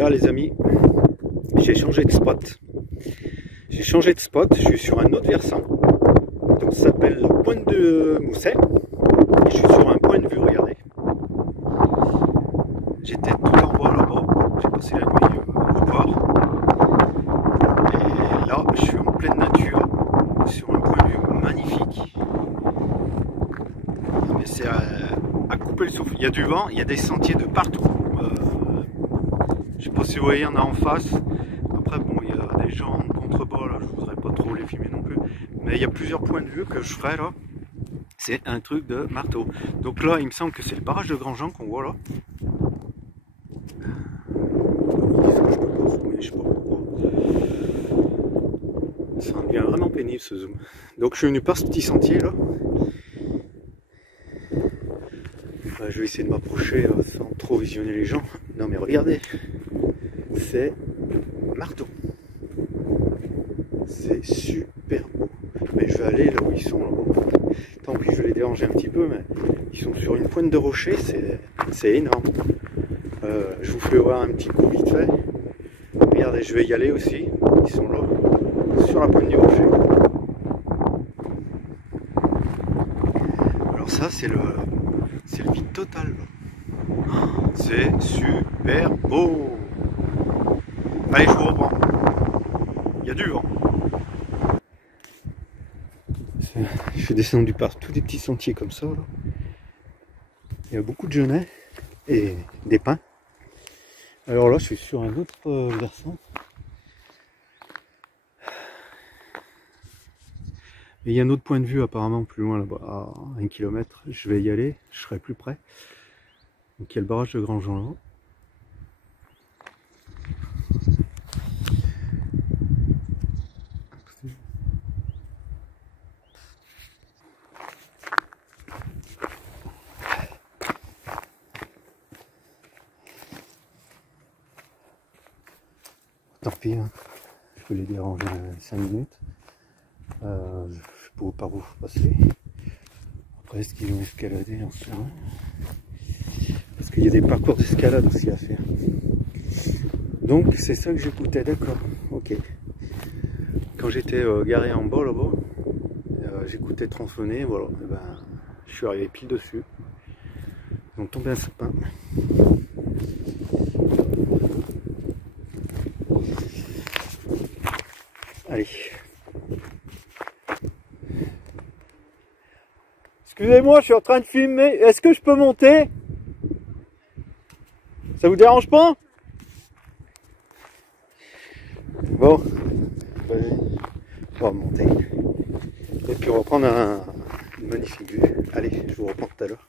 Voilà les amis, j'ai changé de spot. J'ai changé de spot, je suis sur un autre versant. Donc ça s'appelle la pointe de Mousset. Et je suis sur un point de vue, regardez. J'étais tout en bas là-bas, j'ai passé la nuit au bord. Et là, je suis en pleine nature, sur un point de vue magnifique. Mais c'est à couper le souffle. Il y a du vent, il y a des sentiers de partout. Je sais pas si vous voyez, il y en a en face. Après, bon, il y a des gens en contrebas, là, je voudrais pas trop les filmer non plus. Mais il y a plusieurs points de vue que je ferai là. C'est un truc de marteau. Donc là, il me semble que c'est le barrage de Grandjean qu'on voit là. Ils disent que je peux pas zoomer, je sais pas pourquoi. Ça devient vraiment pénible ce zoom. Donc je suis venu par ce petit sentier là. Je vais essayer de m'approcher sans trop visionner les gens. Non mais regardez, c'est marteau. C'est super beau. Mais je vais aller là où ils sont là-bas. Tant pis, je vais les déranger un petit peu, mais ils sont sur une pointe de rocher, c'est énorme. Je vous fais voir un petit coup vite fait. Regardez, je vais y aller aussi. Ils sont là, sur la pointe du rocher. Alors ça, c'est le vide total. C'est super beau. Allez, je vous reprends. Il y a du vent. Je suis descendu par tous des petits sentiers comme ça. Là. Il y a beaucoup de genêts et des pins. Alors là, je suis sur un autre versant. Et il y a un autre point de vue apparemment plus loin là-bas, à 1 km. Je vais y aller, je serai plus près. Donc il y a le barrage de Grandjean là. Tant pis, hein. Je peux les déranger 5 minutes. Je ne sais pas par où passer. Après, est-ce qu'ils vont escalader en soi? Parce qu'il y a des parcours d'escalade aussi à faire. Donc, c'est ça que j'écoutais, d'accord. Ok. Quand j'étais garé en bas là-bas, j'écoutais tronçonner, voilà. Et ben, je suis arrivé pile dessus. Donc, tombé un sapin. Allez. Excusez-moi, je suis en train de filmer. Est-ce que je peux monter? Ça vous dérange pas? Bon. On va monter. Et puis on va prendre une magnifique vue. Allez, je vous reprends tout à l'heure.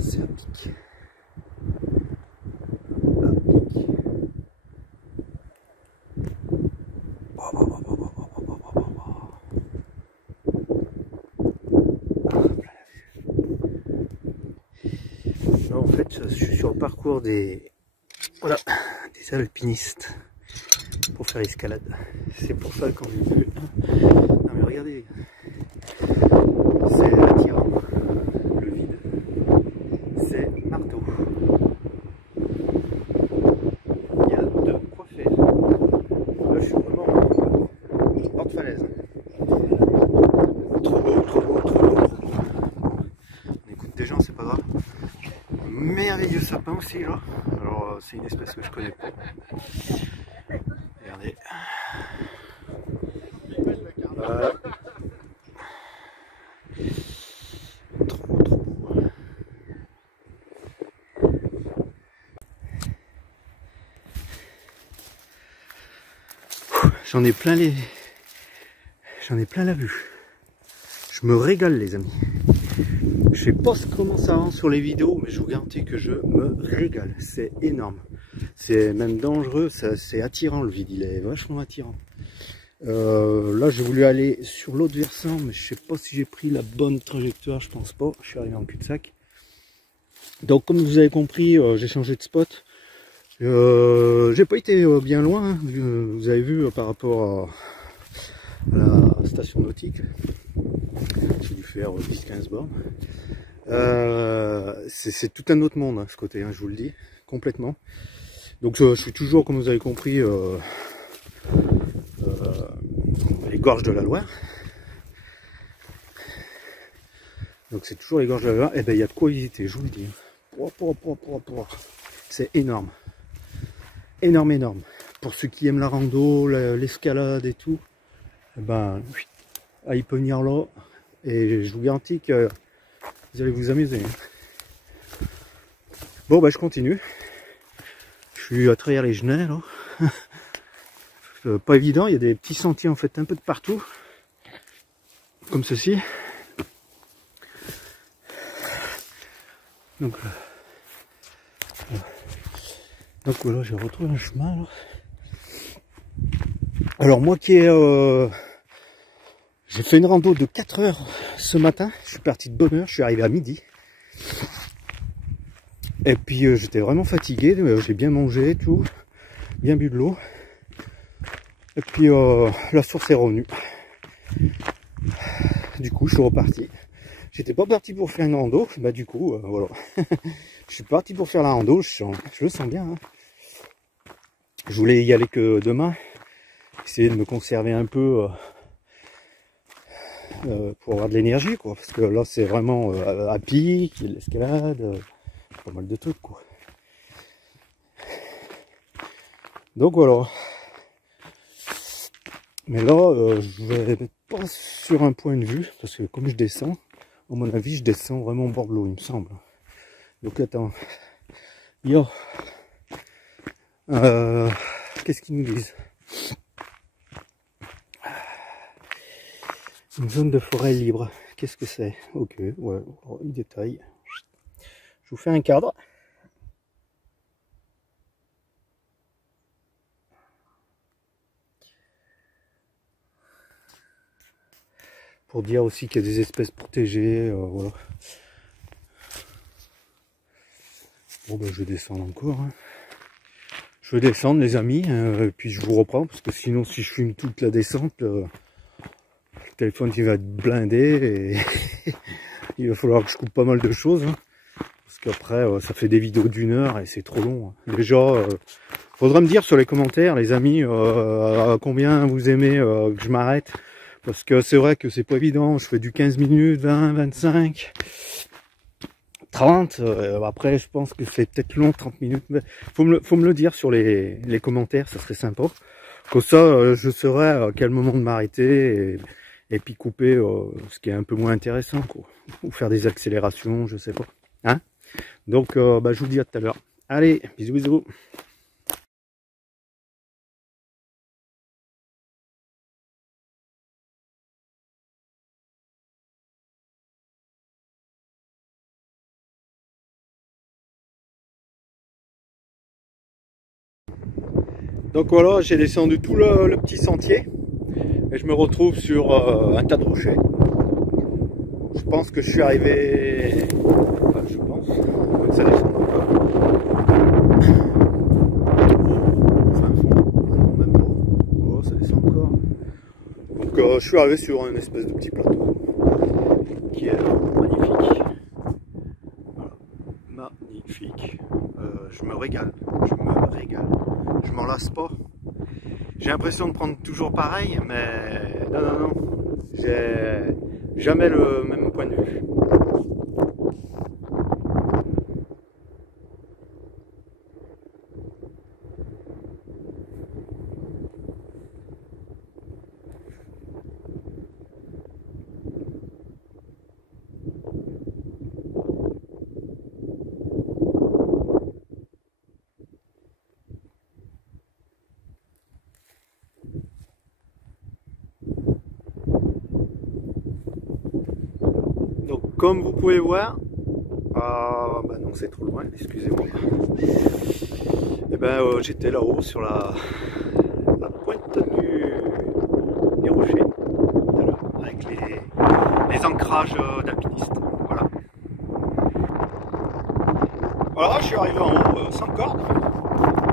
C'est un pic. Là, en fait, je suis sur le parcours des alpinistes pour faire escalade. C'est pour ça quand j'ai vu. Non mais regardez, c'est attirant. Le vide, c'est marteau. Il y a de quoi faire. Là, je suis vraiment hors de falaise. Trop beau, trop beau, trop beau. On écoute des gens, c'est pas grave. Merveilleux sapin aussi là. Alors c'est une espèce que je connais pas. Regardez. Trop beau. J'en ai plein la vue. Je me régale les amis. Je sais pas comment ça rend sur les vidéos, mais je vous garantis que je me régale. C'est énorme. C'est même dangereux, c'est attirant le vide, il est vachement attirant. Là j'ai voulu aller sur l'autre versant, mais je sais pas si j'ai pris la bonne trajectoire, je pense pas. Je suis arrivé en cul-de-sac. Donc comme vous avez compris, j'ai changé de spot. J'ai pas été bien loin, hein. Vous avez vu par rapport à la station nautique. J'ai dû faire 10-15 bornes. C'est tout un autre monde hein, ce côté, hein, je vous le dis, complètement. Donc je suis toujours, comme vous avez compris, les gorges de la Loire. Donc c'est toujours les gorges de la Loire. Et ben il y a de quoi visiter, je vous le dis. C'est énorme. Énorme. Pour ceux qui aiment la rando, l'escalade et tout, eh ben il peut venir là. Et je vous garantis que vous allez vous amuser. Bon bah je continue. Je suis à travers les genêts là. Pas évident, il y a des petits sentiers en fait un peu de partout. Comme ceci. Donc voilà, j'ai retrouvé un chemin là. Alors moi qui ai j'ai fait une rando de 4 heures ce matin, je suis parti de bonne heure, je suis arrivé à midi. Et puis j'étais vraiment fatigué, j'ai bien mangé, tout, bien bu de l'eau. Et puis la source est revenue. Du coup je suis reparti. J'étais pas parti pour faire une rando, bah du coup voilà. Je suis parti pour faire la rando, je le sens bien. Hein. Je voulais y aller que demain, essayer de me conserver un peu pour avoir de l'énergie quoi, parce que là c'est vraiment à pic, il y a de l'escalade, pas mal de trucs quoi. Donc voilà. Mais là je vais pas sur un point de vue, parce que comme je descends, à mon avis je descends vraiment au bord de l'eau il me semble. Donc attends. Yo. Qu'est-ce qu'ils nous disent? Une zone de forêt libre. Qu'est-ce que c'est? Ok, ouais, il détaille. Je vous fais un cadre. Pour dire aussi qu'il y a des espèces protégées, voilà. Bon ben je vais descendre encore. Hein. Je vais descendre les amis, puis je vous reprends, parce que sinon si je filme toute la descente, le téléphone il va être blindé et il va falloir que je coupe pas mal de choses. Hein, parce qu'après ça fait des vidéos d'1 heure et c'est trop long. Hein. Déjà, faudra me dire sur les commentaires les amis, combien vous aimez que je m'arrête. Parce que c'est vrai que c'est pas évident, je fais du 15 minutes, 20, 25... 30, après je pense que c'est peut-être long 30 minutes, mais faut me le dire sur les commentaires, ça serait sympa. Comme ça je saurais à quel moment de m'arrêter et puis couper ce qui est un peu moins intéressant quoi. Ou faire des accélérations, je sais pas. Hein, donc bah, je vous dis à tout à l'heure. Allez, bisous bisous. Donc voilà, j'ai descendu tout le petit sentier et je me retrouve sur un tas de rochers. Je pense que je suis arrivé, enfin, je pense, que ça descend encore. Enfin, fond, même pas. Oh, ça descend encore. Donc je suis arrivé sur une espèce de petit plateau qui est magnifique. Voilà. Magnifique. Je me régale. Je m'en lasse pas. J'ai l'impression de prendre toujours pareil, mais non. J'ai jamais le même point de vue. Donc comme vous pouvez voir, bah non c'est trop loin, excusez-moi. Et ben j'étais là-haut sur la pointe ancrage d'alpiniste. Voilà. Voilà, je suis arrivé en haut sans corde.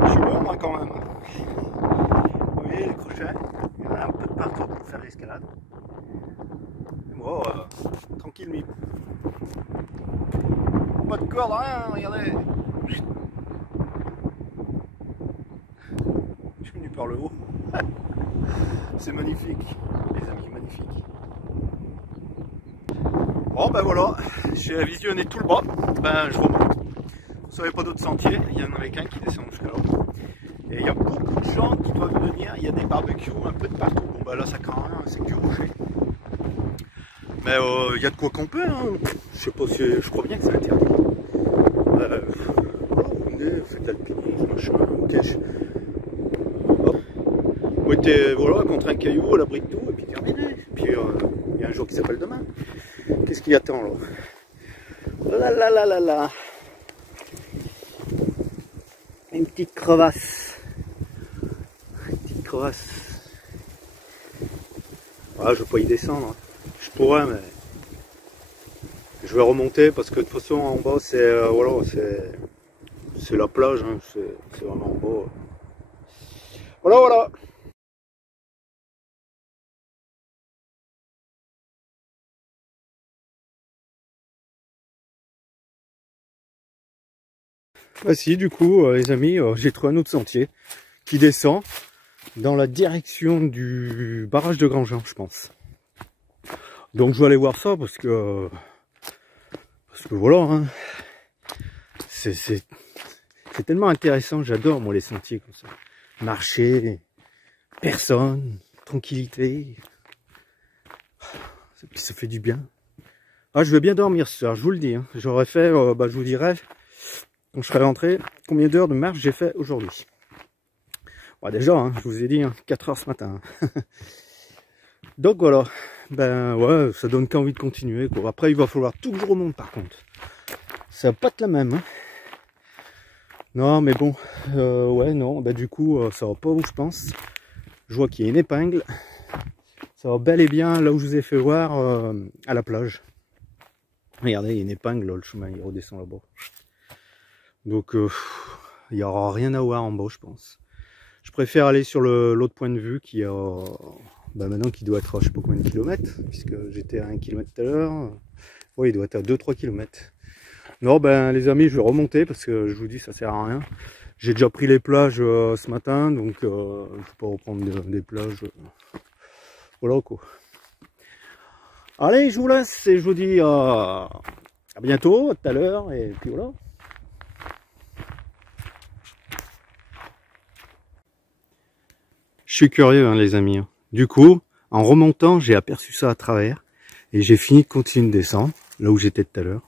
Je suis bon moi quand même. Vous voyez les crochets, il y en a un peu de partout pour faire l'escalade. Bon, tranquille, mais pas de corde, rien, regardez. Je suis venu par le haut. C'est magnifique, les amis, magnifique. Bon ben voilà, j'ai visionné tout le bas, ben je remonte. Vous savez pas d'autres sentiers, il y en avait qu'un qui descend jusqu'à là. Et il y a beaucoup de gens qui doivent venir, il y a des barbecues un peu de partout. Bon ben là ça craint rien, c'est que du rocher. Mais il y a de quoi camper, hein. Je sais pas si, je crois bien que c'est interdit. Vous venez, vous faites de l'alpinisme, machin, ok. Vous mettez voilà, contre un caillou, à l'abri de tout, et puis terminé. Puis il y a un jour qui s'appelle demain. Qu'est-ce qu'il attend là? Là là là là là. Une petite crevasse. Une petite crevasse. Ah, je vais pas y descendre. Je pourrais, mais je vais remonter parce que de toute façon en bas c'est voilà, c'est la plage, hein. C'est vraiment en bas. Voilà, voilà. Ah si, du coup, les amis, j'ai trouvé un autre sentier qui descend dans la direction du barrage de Grandjean, je pense. Donc je vais aller voir ça parce que voilà, hein, c'est tellement intéressant, j'adore moi les sentiers comme ça. Marcher, personne, tranquillité, puis ça fait du bien. Ah, je vais bien dormir ce soir, je vous le dis, hein. J'aurais fait, je vous dirai, quand je serai rentré, combien d'heures de marche j'ai fait aujourd'hui. Bon, déjà, hein, je vous ai dit, hein, 4 heures ce matin. Donc voilà, ben ouais, ça donne qu'envie de continuer, quoi. Après, il va falloir tout que je remonte par contre. Ça va pas être la même, hein. Non, mais bon, ouais, non, bah du coup, ça va pas où je pense. Je vois qu'il y a une épingle. Ça va bel et bien là où je vous ai fait voir, à la plage. Regardez, il y a une épingle, là, le chemin, il redescend là-bas. Donc, il n'y aura rien à voir en bas, je pense. Je préfère aller sur l'autre point de vue qui a, maintenant qui doit être à je sais pas combien de kilomètres, puisque j'étais à 1 km tout à l'heure. Oui, il doit être à 2-3 km. Non, ben les amis, je vais remonter parce que je vous dis, ça sert à rien. J'ai déjà pris les plages ce matin, donc je ne vais pas reprendre des plages. Voilà quoi. Allez, je vous laisse et je vous dis à bientôt, à tout à l'heure, et puis voilà. Je suis curieux, hein, les amis. Du coup, en remontant, j'ai aperçu ça à travers et j'ai fini de continuer de descendre, là où j'étais tout à l'heure.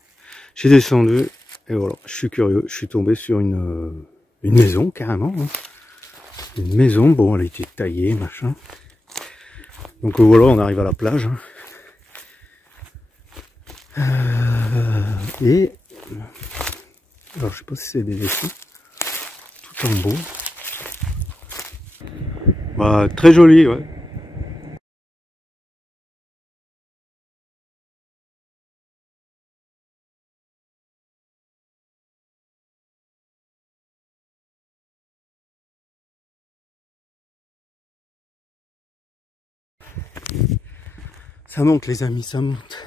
J'ai descendu et voilà, je suis curieux. Je suis tombé sur une maison carrément. Hein. Une maison, bon, elle a été taillée, machin. Donc voilà, on arrive à la plage. Hein. Et alors, je sais pas si c'est des dessins. Tout en beau. Bah, très joli, ouais. Ça monte les amis, ça monte.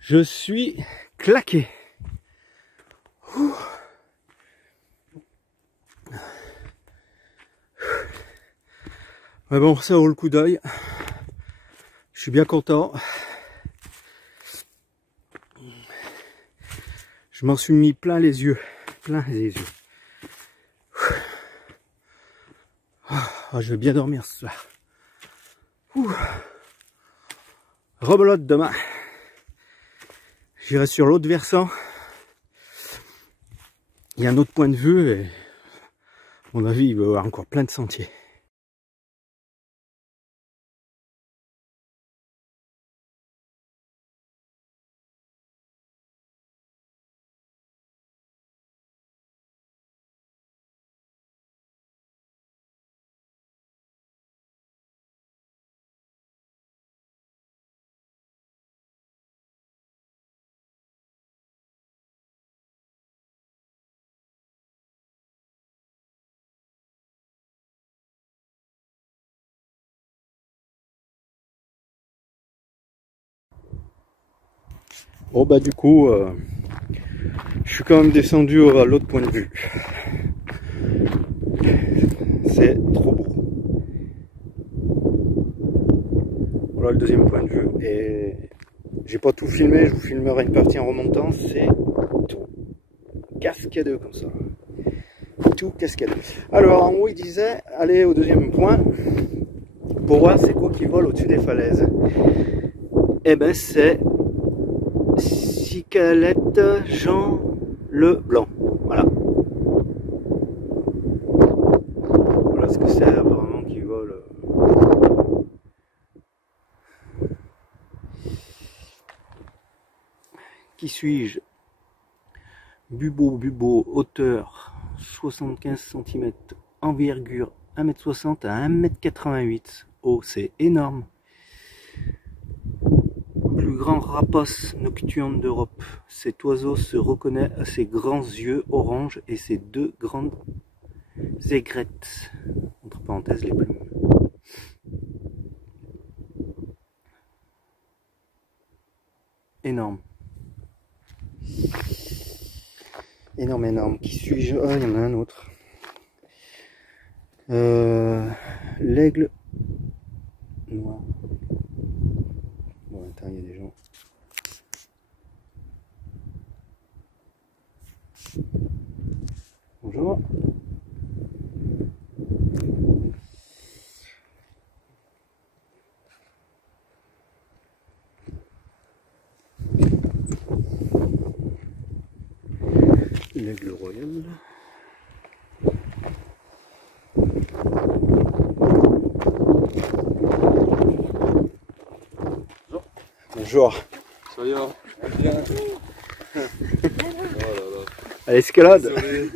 Je suis claqué. Ouh. Mais bon, ça vaut le coup d'œil. Je suis bien content. Je m'en suis mis plein les yeux. Plein les yeux. Ah, je vais bien dormir ce soir. Ouh. Rebelote demain. J'irai sur l'autre versant. Il y a un autre point de vue et à mon avis il va y avoir encore plein de sentiers. Bon bah du coup, je suis quand même descendu à l'autre point de vue. C'est trop beau. Voilà le deuxième point de vue. Et j'ai pas tout filmé, je vous filmerai une partie en remontant. C'est tout cascadeux comme ça. Tout cascadeux. Alors en haut il disait, allez au deuxième point pour voir c'est quoi qui vole au-dessus des falaises. Et ben c'est Cicalette Jean le Blanc. Voilà. Voilà ce que c'est apparemment qui vole. Qui suis-je? Bubo, hauteur 75 cm, envergure 1m60 à 1m88. Oh, c'est énorme. Plus grand rapace nocturne d'Europe. Cet oiseau se reconnaît à ses grands yeux orange et ses deux grandes aigrettes. Entre parenthèses, les plumes. Énorme. Énorme, énorme. Qui suis-je? Ah, il y en a un autre. L'aigle noir. Bon, attends, il y a des gens. Bonjour. L'aigle royal. Bonjour. Ça y est, bien. Oh là là. À l'escalade. Désolé.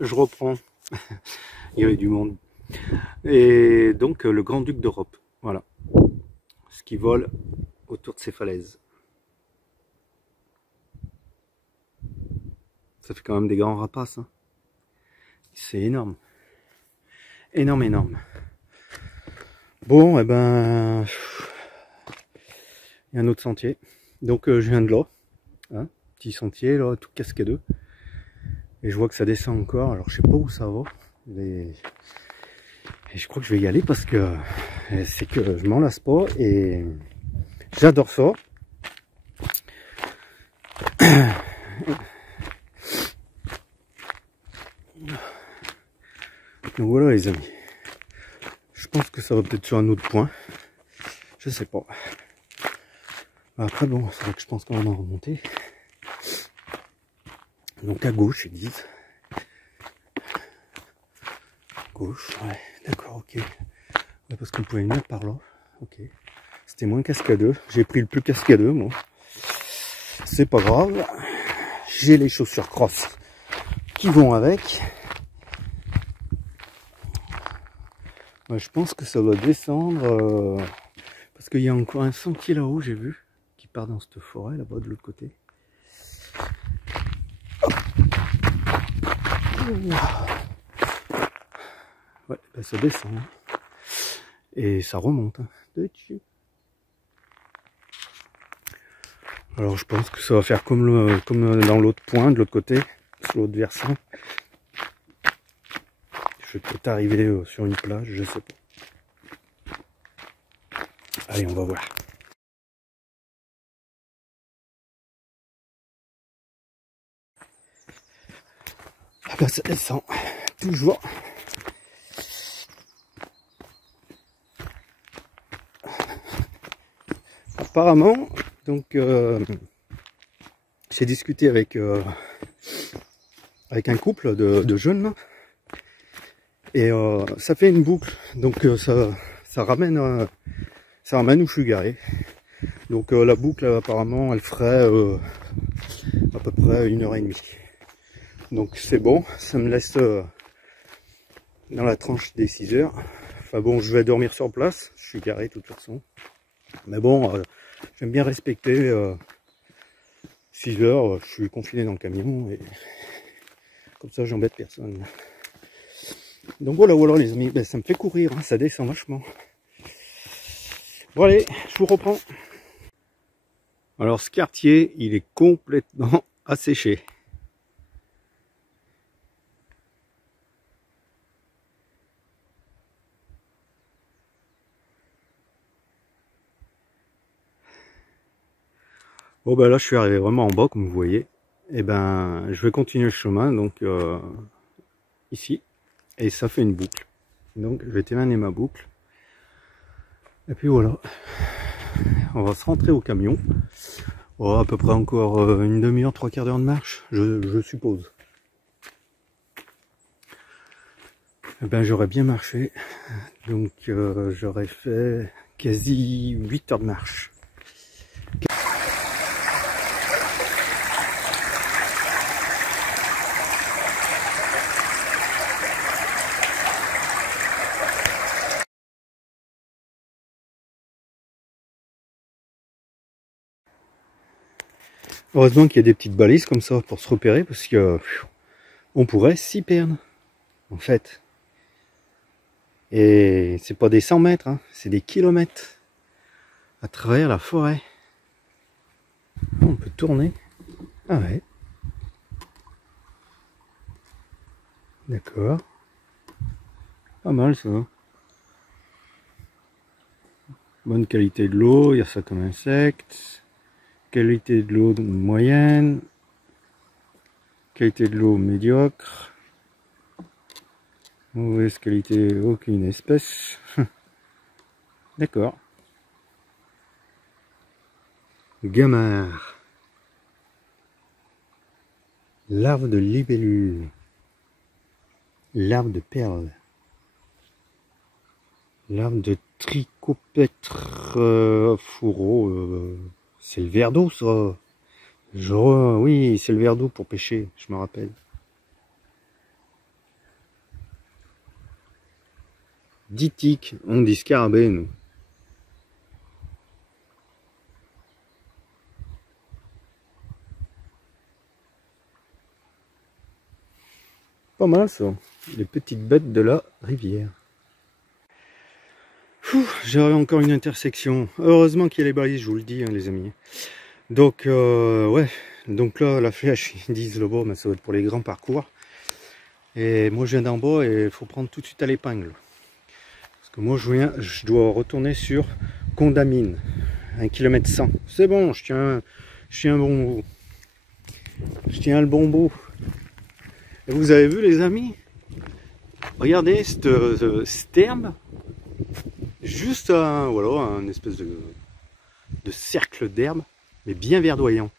Je reprends. Il y avait du monde. Et donc le grand-duc d'Europe. Voilà. Ce qui vole autour de ces falaises. Ça fait quand même des grands rapaces. Hein. C'est énorme. Énorme, énorme. Bon, et ben... il y a un autre sentier. Donc je viens de là. Hein, petit sentier, là, tout cascadeux. Et je vois que ça descend encore. Alors je sais pas où ça va. Et je crois que je vais y aller parce que c'est que je m'en lasse pas. Et j'adore ça. Donc voilà les amis. Je pense que ça va peut-être sur un autre point. Je sais pas. Après bon, c'est vrai que je pense qu'on va en remonter. Donc à gauche ils disent. Gauche, ouais, d'accord, ok. Ouais, parce qu'on pouvait venir par là. Ok. C'était moins cascadeux. J'ai pris le plus cascadeux moi. C'est pas grave. J'ai les chaussures cross qui vont avec. Ouais, je pense que ça doit descendre parce qu'il y a encore un sentier là-haut, j'ai vu, qui part dans cette forêt là-bas de l'autre côté. Ouais, ben ça descend et ça remonte hein, de dessus. Alors je pense que ça va faire comme dans l'autre point, de l'autre côté, sur l'autre versant. Je vais peut-être arriver sur une plage, je sais pas. Allez, on va voir. Ah ben ça descend, toujours. Apparemment, donc j'ai discuté avec un couple de jeunes et ça fait une boucle, donc ça ramène où je suis garé. Donc la boucle apparemment elle ferait à peu près 1h30. Donc c'est bon, ça me laisse dans la tranche des 6 heures. Enfin bon, je vais dormir sur place, je suis garé de toute façon. Mais bon, j'aime bien respecter 6 heures, je suis confiné dans le camion et comme ça j'embête personne. Donc voilà les amis, ben, ça me fait courir, hein, ça descend vachement. Bon allez, je vous reprends. Alors ce quartier, il est complètement asséché. Bon ben là je suis arrivé vraiment en bas comme vous voyez. Et ben je vais continuer le chemin donc ici. Et ça fait une boucle. Donc je vais terminer ma boucle. Et puis voilà. On va se rentrer au camion. Oh, à peu près encore une demi-heure, trois quarts d'heure de marche, je suppose. Eh ben j'aurais bien marché. Donc j'aurais fait quasi 8 heures de marche. Heureusement qu'il y a des petites balises comme ça pour se repérer parce que on pourrait s'y perdre en fait. Et c'est pas des 100 mètres, hein, c'est des kilomètres à travers la forêt. On peut tourner. Ah ouais. D'accord. Pas mal ça. Bonne qualité de l'eau, il y a ça comme insecte. Qualité de l'eau moyenne. Qualité de l'eau médiocre. Mauvaise qualité, aucune espèce. D'accord. Gamard. Larve de libellule. Larve de perle. Larve de trichopètre fourreau. C'est le verre d'eau ça. Genre, oui, c'est le verre d'eau pour pêcher, je me rappelle. Ditique, on dit scarabée nous. Pas mal ça, les petites bêtes de la rivière. J'aurai encore une intersection. Heureusement qu'il y a les balises, je vous le dis, hein, les amis. Donc, ouais. Donc là, la flèche, ils disent là-bas, mais ça va être pour les grands parcours. Et moi, je viens d'en bas et il faut prendre tout de suite à l'épingle. Parce que moi, je dois retourner sur Condamine. 1 km 100. C'est bon, je tiens un bon bout. Je tiens le bon bout. Et vous avez vu, les amis? Regardez cette herbe. Juste voilà, un espèce de cercle d'herbe, mais bien verdoyant.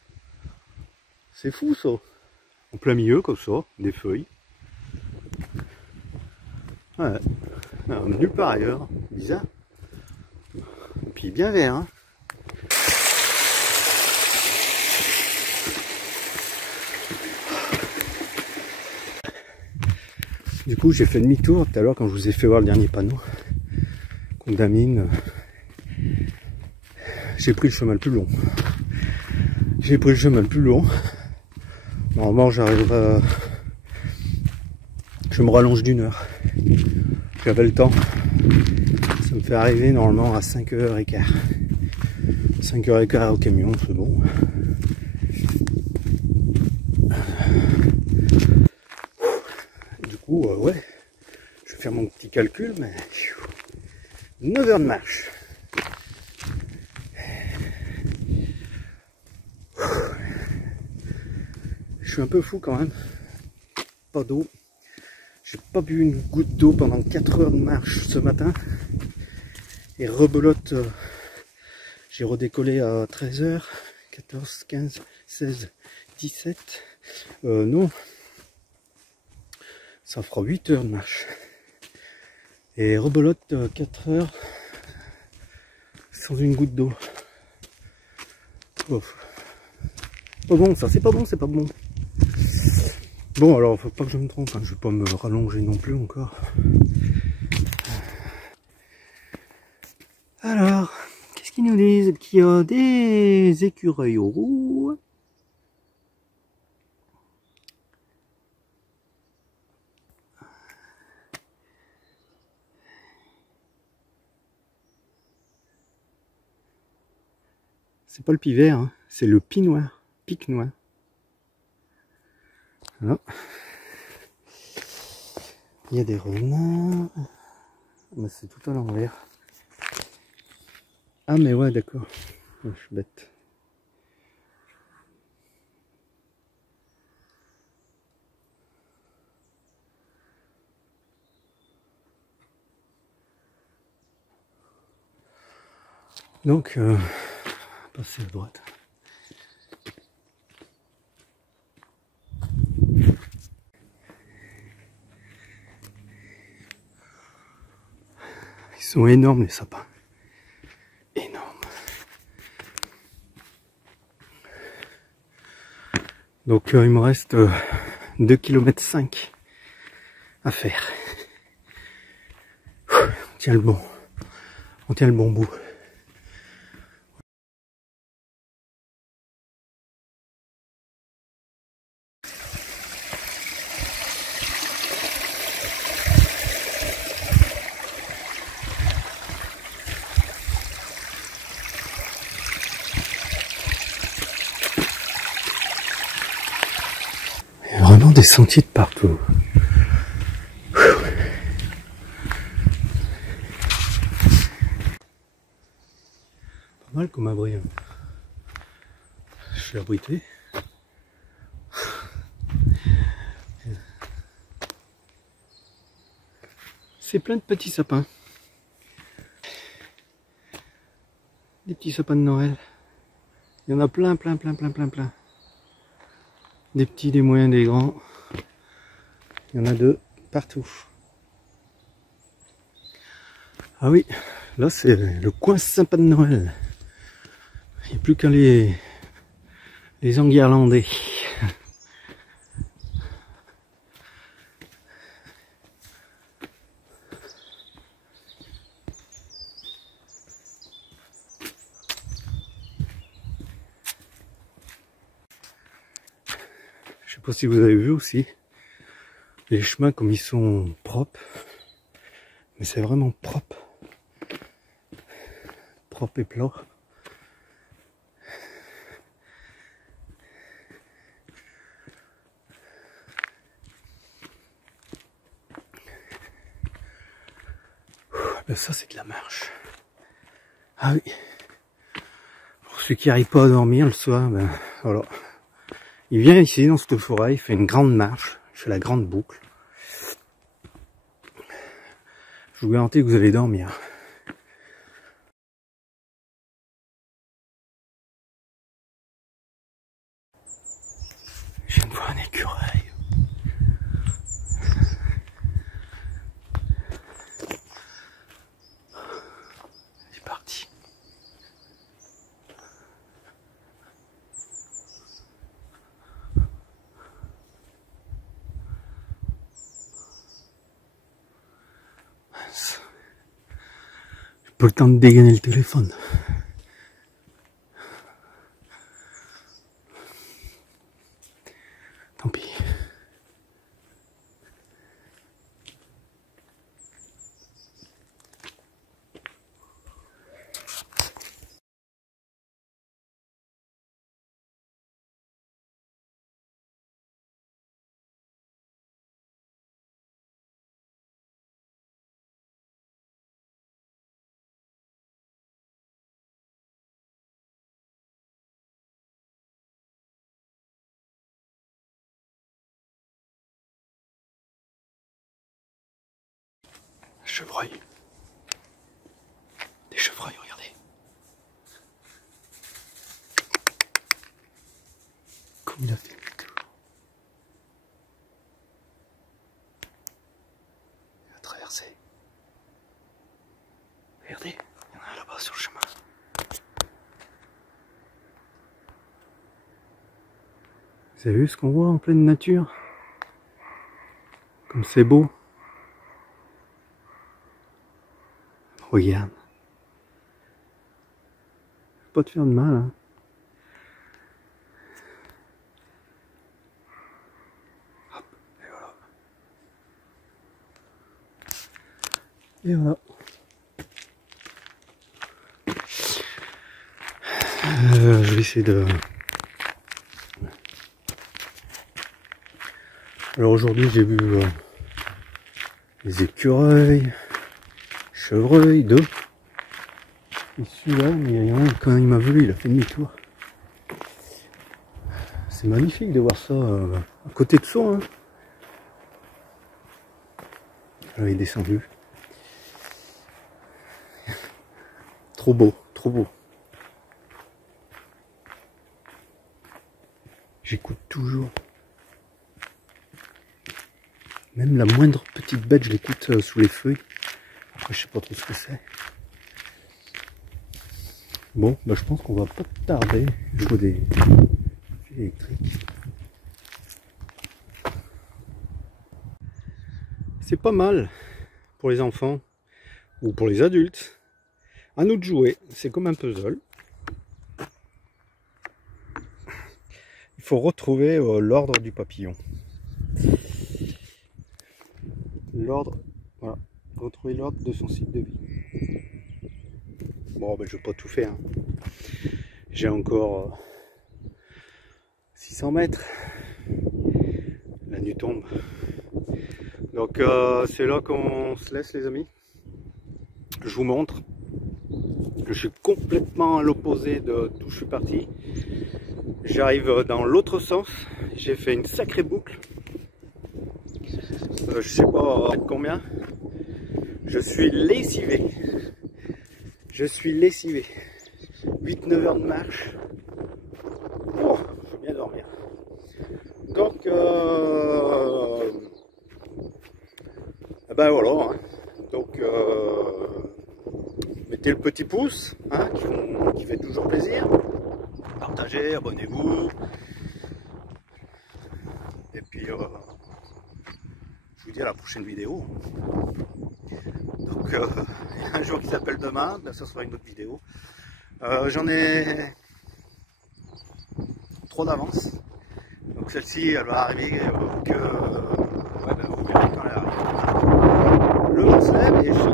C'est fou ça. En plein milieu comme ça, des feuilles. Ouais. Alors, nulle part ailleurs. Bizarre. Et puis bien vert. Hein. Du coup j'ai fait demi-tour tout à l'heure quand je vous ai fait voir le dernier panneau. Condamine. J'ai pris le chemin le plus long. J'ai pris le chemin le plus long. Normalement j'arrive à... Je me rallonge d'une heure. J'avais le temps. Ça me fait arriver normalement à 5h15. 5h15 au camion, c'est bon. Du coup, ouais. Je vais faire mon petit calcul, mais 9 heures de marche. Je suis un peu fou quand même. Pas d'eau. J'ai pas bu une goutte d'eau pendant 4 heures de marche ce matin. Et rebelote, j'ai redécollé à 13h, 14, 15, 16, 17. Non. Ça fera 8 heures de marche. Et rebelote 4 heures sans une goutte d'eau. Oh. Pas bon ça, c'est pas bon, c'est pas bon. Bon alors faut pas que je me trompe, hein. Je vais pas me rallonger non plus encore. Alors, qu'est-ce qu'ils nous disent? Qu'il y a des écureuils roux. C'est pas le pivert, hein. C'est le pic noir. Pic noir. Voilà. Il y a des renards. Mais c'est tout à l'envers. Ah mais ouais d'accord. Je suis bête. Donc passer à droite. Ils sont énormes les sapins. Énormes. Donc il me reste 2,5 km à faire. On tient le bon. On tient le bon bout. Il y a vraiment des sentiers de partout. Pas mal comme abri. Je suis abrité. C'est plein de petits sapins. Des petits sapins de Noël. Il y en a plein. Des petits, des moyens, des grands. Il y en a de partout. Ah oui, là c'est le coin sapin de Noël. Il n'y a plus qu'à les enguirlander. Je sais pas si vous avez vu aussi les chemins comme ils sont propres, mais c'est vraiment propre et plat. Ben ça c'est de la marche. Ah oui. Pour ceux qui n'arrivent pas à dormir le soir, ben voilà. Il vient ici dans cette forêt, il fait une grande marche, il fait la grande boucle. Je vous garantis que vous allez dormir. Je viens de voir un écureuil. C'est parti. J'ai pas le temps de dégainer le téléphone. Tant pis. Chevreuil. Des chevreuils, regardez. Comme il a fait le tour. Il a traversé. Regardez, il y en a un là-bas sur le chemin. Vous avez vu ce qu'on voit en pleine nature? Comme c'est beau. Regarde. Pas te faire de mal, hein. Hop, et voilà. Et voilà. Je vais j'essaie de... Alors aujourd'hui j'ai vu les écureuils, chevreuils, 2. Et celui-là, mais il y en a un, quand il m'a vu, il a fait demi-tour. C'est magnifique de voir ça à côté de soi. Hein. Là, il est descendu. Trop beau, trop beau. J'écoute toujours. Même la moindre petite bête, je l'écoute sous les feuilles. Après, je sais pas trop ce que c'est. Bon, bah, je pense qu'on va pas tarder. Je vois des fils électriques. C'est pas mal pour les enfants ou pour les adultes. À nous de jouer. C'est comme un puzzle. Il faut retrouver l'ordre du papillon. L'ordre, voilà, retrouver l'ordre de son cycle de vie. Bon, ben, je vais pas tout faire. Hein. J'ai encore 600 mètres. La nuit tombe. Donc c'est là qu'on se laisse, les amis. Je vous montre. Je suis complètement à l'opposé de d'où je suis parti. J'arrive dans l'autre sens. J'ai fait une sacrée boucle. Je sais pas combien. Je suis lessivé. Je suis lessivé. 8-9 heures de marche. Oh, je vais bien dormir. Donc, ben voilà. Hein. Donc, mettez le petit pouce, hein, qui fait toujours plaisir. Partagez, abonnez-vous. Et puis, je vous dis à la prochaine vidéo. Donc, il y a un jour qui s'appelle demain, ben, ça sera une autre vidéo. J'en ai 3 d'avance. Donc celle-ci, elle va arriver que... ouais, ben, vous verrez quand elle arrive. Le vent se lève et je suis